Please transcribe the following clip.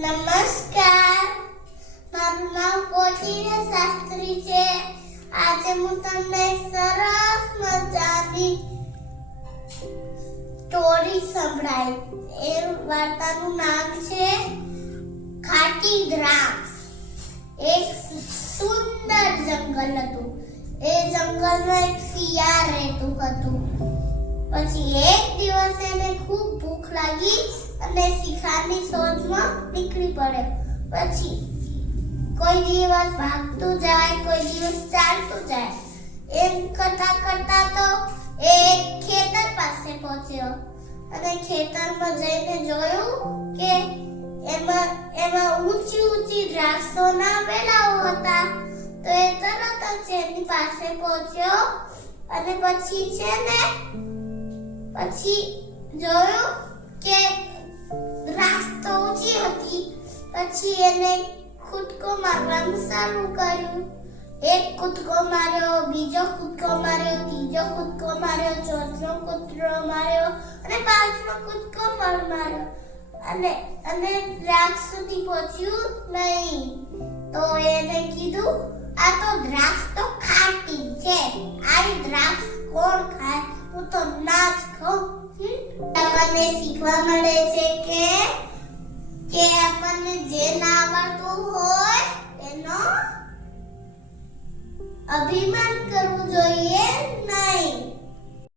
નમસ્કાર, મારું નામ કોઠીને શાસ્ત્રી છે. આજે હું તમને સરસ મજાની સ્ટોરી સંભળાવી. એ વાર્તાનું નામ છે ખાટી દ્રાક્ષ. એક સુંદર જંગલ હતું. એ જંગલમાં એક શિયાળ રહેતું હતું. પછી એક દિવસ એને ખૂબ ભૂખ લાગી અને શિકારની શોધમાં નીકળી પડ્યો. પછી કોઈ દિવસ ભાગતું જાય, કોઈ દિવસ ચાલતું જાય. એમ કરતા કરતા તો એ એક ખેતર પાસે પહોંચ્યો અને ખેતરમાં જઈને જોયું કે એમાં ઊંચી ઊંચી દ્રાક્ષોના વેલાઓ હતા. તો એ તરત જ એની પાસે પહોંચ્યો અને પછી જોયું કે દ્રાક્ષ તો ઊંચી હતી. પછી એને કૂદકો મારવાનું શરૂ કર્યું. એક કૂદકો માર્યો, બીજો કૂદકો માર્યો, ત્રીજો કૂદકો માર્યો, ચોથો કૂદકો માર્યો અને પાંચમો કૂદકો માર્યો અને દ્રાક્ષ સુધી પહોંચ્યું નહીં. તો એને કીધું, આ તો દ્રાક્ષ તો ખાટી છે. આ દ્રાક્ષ કોણ ખાય? હું તો ના જ ખાઉં. આપણને શીખવા મળે છે કે આપણને જે ના આવડતું હોય એનો અભિમાન